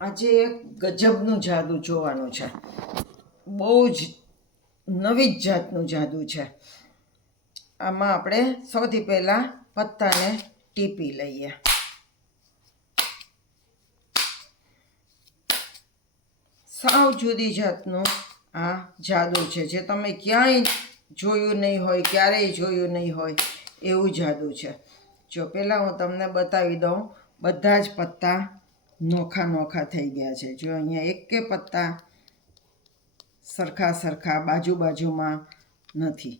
આજે એક ગજબનું જાદુ જોવાનું છે. બહુ જ નવી જ જાતનું જાદુ છે. આમાં આપણે સૌથી પહેલાં પત્તાને ટીપી લઈએ. સાવ જુદી જાતનું આ જાદુ છે, જે તમે ક્યાંય જોયું નહીં હોય, ક્યારેય જોયું નહીં હોય એવું જાદુ છે. જો પહેલાં હું તમને બતાવી દઉં, બધા જ પત્તા નોખા નોખા થઈ ગયા છે. જો અહીંયા એક કે પત્તા સરખા સરખા બાજુ બાજુમાં નથી.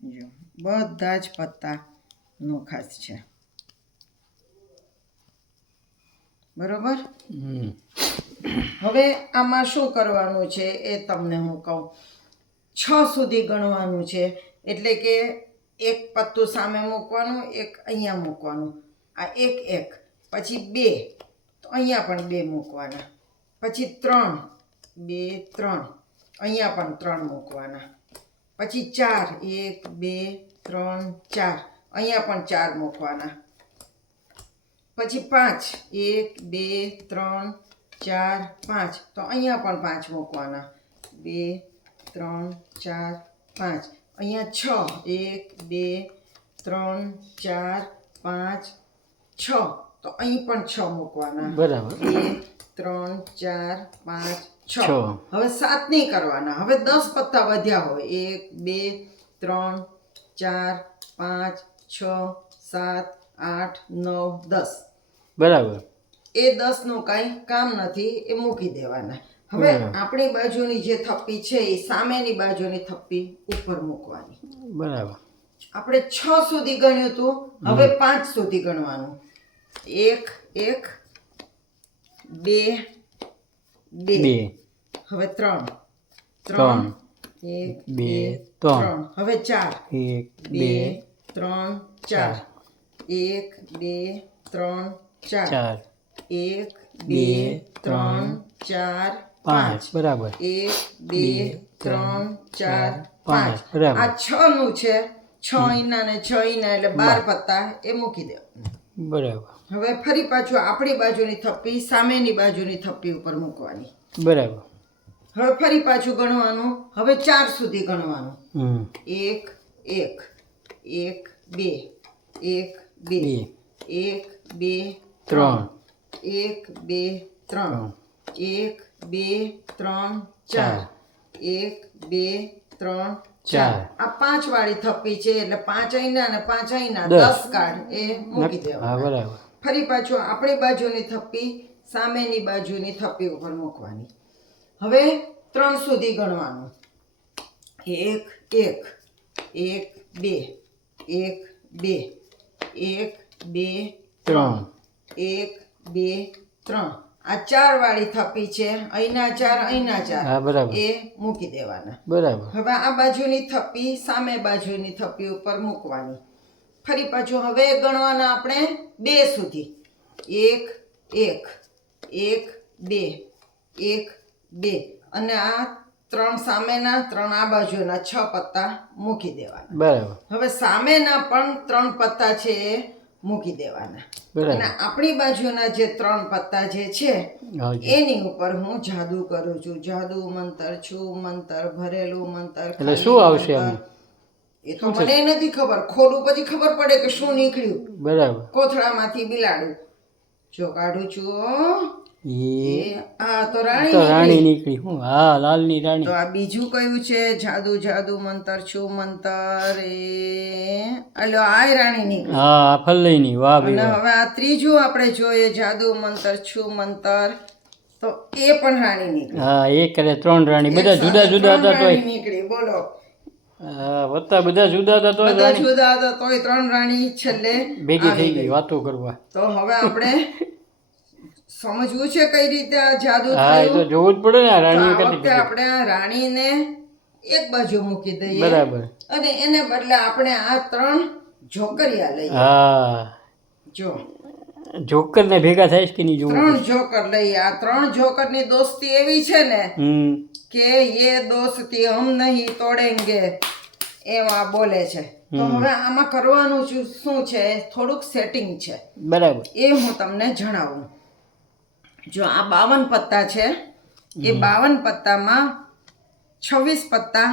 જો બધા જ પત્તા નોખા જ છે. બરોબર. હવે આમાં શું કરવાનું છે એ તમને હું કહું. 6 સુધી ગણવાનું છે. એટલે કે એક પત્તું સામે મૂકવાનું, એક અહીંયા મૂકવાનું, આ એક એક, પછી 2 તો અહીંયા પણ 2 મૂકવાના, પછી 3 2 3 અહીંયા પણ 3 મૂકવાના, પછી 4 1 2 3 4 અહીંયા પણ 4 મૂકવાના, પછી 5 1 2 3 4 5 તો અહીંયા પણ 5 મૂકવાના, 2 3 4 5 અહીંયા 6 1 2 3 4 5 6 તો અહીં પણ 6 મૂકવાના. બરાબર. 2 3 4 5 6. હવે 7 નહીં કરવાના. હવે 10 પત્તા વધ્યા હોય, 1 2 3 4 5 6 7 8 9 10. બરાબર. એ 10 નું કાંઈ કામ નથી, એ મૂકી દેવાના. હવે આપણી બાજુની જે થપ્પી છે એ સામેની બાજુની થપ્પી ઉપર મૂકવાની. બરાબર. આપણે 6 સુધી ગણ્યું હતું, હવે 5 સુધી ગણવાનું. 1 1 2 2 હવે 3 3 1 2 3 હવે 4 1 2 3 4 1 2 3 4 1 2 3 4 5 બરાબર. 1 2 3 4 5 બરાબર. આ 6 નું છે. 6 ઈના ને 6 ઈના એટલે 12 પત્તા એ મૂકી દેવાના. બરાબર. હવે ફરી પાછું આપણી બાજુની થપ્પી સામેની બાજુની થપ્પી ઉપર મૂકવાની. બરાબર. હવે ફરી પાછું ગણવાનું. હવે 4 સુધી ગણવાનું. 1 1 1 2 1 2 1 2 3 1 2 3 1 2 3 4 1 2 3 4 આ 5 વાળી થપ્પી છે, એટલે 5 અહીંના અને 5 અહીંના 10 કાર્ડ એ મૂકી દેવાના. બરાબર. ફરી પાછું આપણી બાજુની થપ્પી સામેની બાજુની થપ્પી ઉપર મૂકવાની. હવે 3 સુધી ગણવાનું. 1 1 1 2 1 2 1 2 3 1 2 3 આ 4 વાળી થપ્પી છે, અહીંના 4 અહીંના 4 એ મૂકી દેવાના. બરાબર. હવે આ બાજુની થપ્પી સામે બાજુની થપ્પી ઉપર મૂકવાની. ફરી પાછું હવે ગણવાના આપણે 2 સુધી. 1 1 1 2 1 2 અને આ 3 સામેના 3 આ બાજુના 6 પત્તા મૂકી દેવાના. બરાબર. હવે સામેના પણ 3 પત્તા છે એ મૂકી દેવાના. અને આપણી બાજુના જે 3 પત્તા જે છે એની ઉપર હું જાદુ કરું છું. જાદુ મંતર, છું મંતર, ભરેલું મંતર. એટલે શું આવશે? એ તો મને નથી ખબર. ખોલું પછી ખબર પડે કે શું નીકળ્યું. બરાબર. કોથળામાંથી બિલાડું. જો કાઢું છું, આ તો રાણી નીકળી. હું? હા, લાલની રાણી. તો આ બીજું કયું છે? જાદુ જાદુ મંતર, છું મંતર. એ અલો આ રાણી નીકળી. હા, ફલ્લઈની. વાહ. અને હવે આ ત્રીજું આપણે જોઈએ, જાદુ મંતર, છું મંતર, તો એ પણ રાણી નીકળી. હા, એક કરે 3 રાણી. બધા જુદા જુદા હતા તોય નીકળી. બોલો. હા, વત્તા બધા જુદા હતા તોય બધા જુદા હતા તોય 3 રાણી છેલ્લે ભેગી થઈ ગઈ વાતો કરવા. તો હવે આપણે સમજવું છે કઈ રીતે આ જાદુ હા, એ તો જોવું જ પડે ને. રાણી વખતે આપણે આ રાણીને એક બાજુ મૂકી દઈએ. બરાબર. અને એને બદલે આપણે આ 3 જોકરિયા લઈએ. હા, જો જોકર ને ભેગા થાય કે નહીં જોવું. 3 જોકર લઈએ. આ 3 જોકર ની દોસ્તી એવી છે ને કે ये दोस्ती हम नहीं तोड़ेंगे એમ આ બોલે છે. તો હવે આમાં કરવાનું શું છે, થોડુંક સેટિંગ છે. બરાબર. એ હું તમને જણાવું. જો આ 52 પત્તા છે એ 52 પત્તામાં 26 પત્તા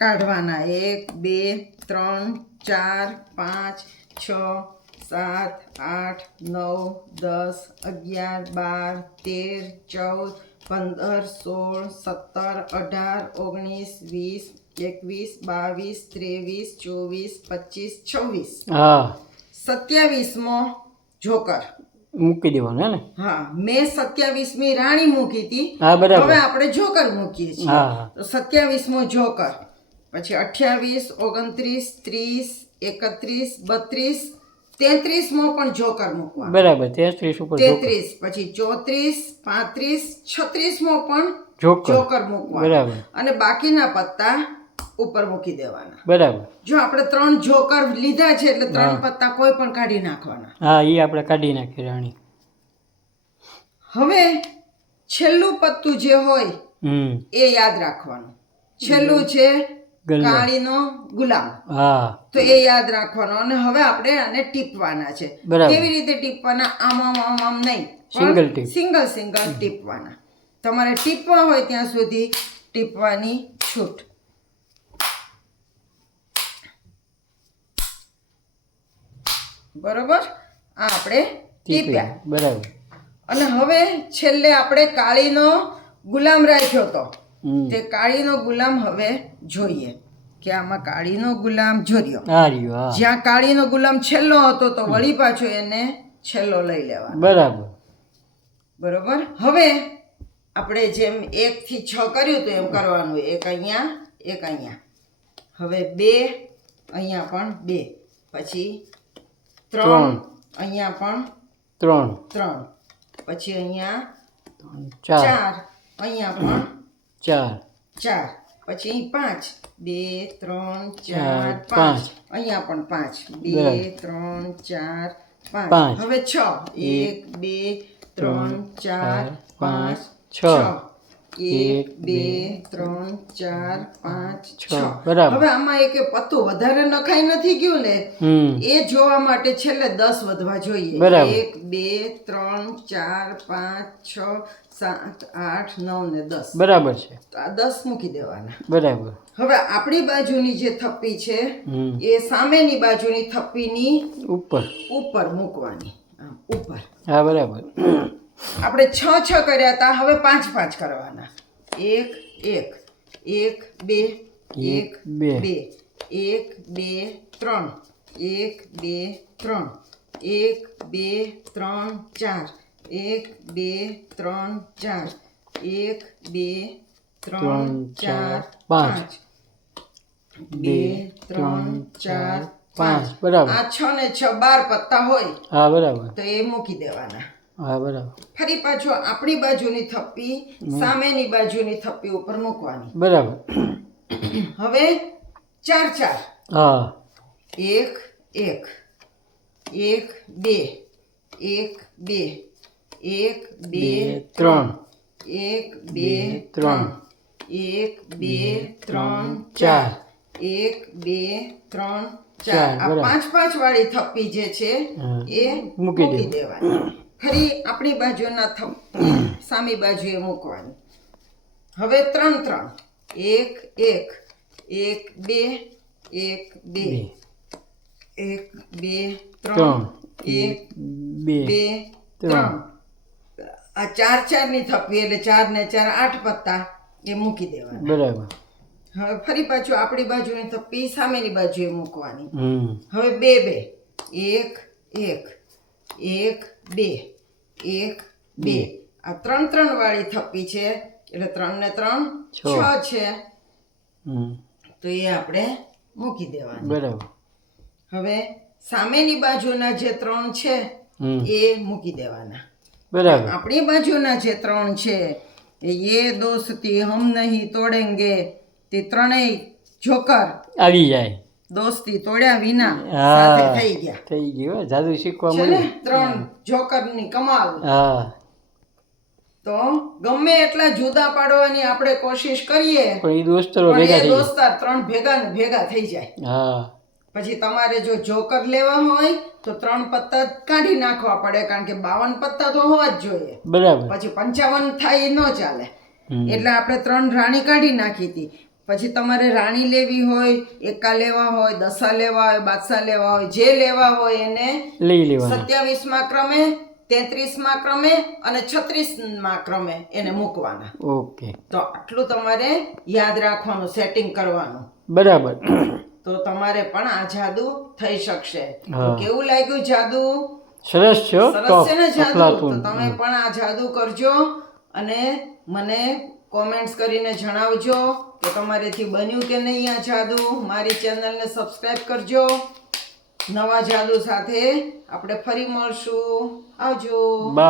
કાઢવાના 1 2 3 4 5 6 7 8 9 10 11 12 13 14 15 16 17 18 19 20 21 22 23 24 25 26 હા 27મો જોકર. મૂકી દેવાનું હે ને. હા મેં 27મી રાણી મૂકી હતી. હા બરાબર. હવે આપણે જોકર મૂકીએ છીએ. હા તો 27મો જોકર, પછી 28 29 30 31 32 33મો પણ જોકર મૂકવાનો. બરાબર 33 ઉપર જોકર. 33 પછી 34 35 36મો પણ જોકર. જોકર મૂકવાનો. બરાબર. અને બાકીના પત્તા ઉપર મૂકી દેવાના. બરાબર. જો આપણે 3 જોકર લીધા છે એટલે 3 પત્તા કોઈ પણ કાઢી નાખવાના. હા એ આપણે કાઢી નાખીએ રાણી. હવે છેલ્લું પત્તું જે હોય હમ એ યાદ રાખવાનું. છેલ્લું છે ગલ્લો. કાળીનો ગુલામ, હા તો એ યાદ રાખવાનો. અને હવે આપણે આને ટીપવાના છે. બરાબર. કેવી રીતે ટીપવાના? આમ આમ આમ આમ નહીં, Single tip. સિંગલ ટીપવાના. તમારે ટીપવા હોય ત્યાં સુધી ટીપવાની છૂટ. બરોબર, આ આપણે ટીપ્યા. બરાબર. અને હવે છેલ્લે આપણે કાળીનો ગુલામ રાખ્યો તો હમ તે કાળીનો ગુલામ હવે જોઈએ કે આમાં કાળીનો ગુલામ જોર્યો. આ રહ્યો. હા જ્યાં કાળીનો ગુલામ છેલ્લો હતો તો વળી પાછો એને છેલ્લો લઈ લેવાનો. બરાબર. બરોબર. હવે આપણે જેમ 1 થી 6 કર્યું તો એમ કરવાનું. એક અહીંયા એક અહીંયા. હવે 2 અહીંયા પણ 2, પછી 3 અહીંયા પણ 3 3, પછી અહીંયા 4 4 અહીંયા પણ 4 4, પછી 5 2 3 4 પાંચ. 5 અહીંયા પણ 5 2 3 4 5. પાંચ. હવે 6 1 2 3 4 5 6 1 2 3 4 5 6. બરાબર. હવે આમાં એક પત્તું વધારે નખાઈ નથી ગયું ને હમ એ જોવા માટે છેલ્લે 10 વધવા જોઈએ. બરાબર. 1 2 3 4 5 6 7 8 9 ને 10. બરાબર છે. તો આ 10 મૂકી દેવાના. બરાબર. હવે આપણી બાજુની જે થપ્પી છે હમ એ સામેની બાજુની થપ્પીની ઉપર. ઉપર મૂકવાની. આમ ઉપર. હા બરાબર. આપણે 6 કર્યા હતા, હવે 5 કરવાના. 1 1 1 2 1 2 1 2 3 1 2 3 4 1 2 3 4 1 2 3 4 5 2 3 4 5. બરાબર. આ 6 ને 6 12 પત્તા હોય હા બરાબર. તો એ મૂકી દેવાના. હા બરાબર. ફરી પાછો આપણી બાજુની થપ્પી સામેની બાજુની થપ્પી ઉપર મૂકવાની. બરાબર. હવે 4 હા 1 1 1 2 1 2 1 2 3 1 2 3 1 2 3 4 1 2 3 ચાર, 4. આ બરાબર. 5 વાળી થપ્પી જે છે હા. એ મૂકી મૂકી દેવાની. ફરી આપણી બાજુના થપ્પી સામી બાજુએ મૂકવાની. હવે 3 1 1 1 2 1 2 1 2 3 1 2 3. આ 4 ની થપ્પી એટલે 4 ને 4 8 પત્તા એ મૂકી દેવાના. બરાબર. હવે ફરી પાછું આપણી બાજુની થપ્પી સામેની બાજુએ મૂકવાની. હમ હવે 2 1 1 2 1 2. આ 3 વાળી થપ્પી છે એટલે 3 ને 3 6 છે, હમ તો એ આપણે મૂકી દેવાની. બરાબર. હવે સામેની બાજુના જે 3 છે હમ એ મૂકી દેવાના. બરાબર. આપણી બાજુના જે 3 છે એ દોસ્તી હમ નહીં તોડેંગે, તે ત્રણેય જોકર આવી જાય. દોસ્તી તોડ્યા વિના હા. સાથે થઈ ગયા થઈ ગયું. જાદુ શીખવા છે મળે. ને. 3 જોકરની કમાલ. હા તો ગમે એટલા જુદા પાડવાની આપણે કોશિશ કરીએ પણ એ દોસ્તરો પણ ભેગા એ થઈ દોસ્તાર 3 ભેગા ને ભેગા થઈ જાય. ગયા. હા પછી તમારે જો જોકર લેવા હોય તો 3 પત્તા કાઢી નાખવા પડે, કારણ કે 52 પત્તા તો હોવા જ જોઈએ. બરાબર. પછી 55 થાય એ ન ચાલે. હમ. એટલે આપણે 3 રાણી કાઢી નાખી હતી. પછી તમારે રાણી લેવી હોય, એકા લેવા હોય, દસા લેવા હોય, બાદશાહ લેવા હોય, જે લેવા હોય એને લઈ લેવાનું. 27મા ક્રમે, 33મા ક્રમે અને 36મા ક્રમે એને મૂકવાના. ઓકે. તો આટલું તમારે યાદ રાખવાનું, સેટિંગ કરવાનું. બરાબર. તો તમારે પણ આ જાદુ થઈ શકશે. તો હા. કેવું લાગ્યું જાદુ? સરસ છે હો, સરસ top, છે ને જાદુ? તો અફલાતૂન. તમે પણ આ જાદુ કરજો અને મને કોમેન્ટ્સ કરીને જણાવજો કે તમારેથી બન્યું કે નહીં આ જાદુ. મારી ચેનલને સબસ્ક્રાઇબ કરજો. નવા જાદુ સાથે આપણે ફરી મળશું. આવજો. બાય.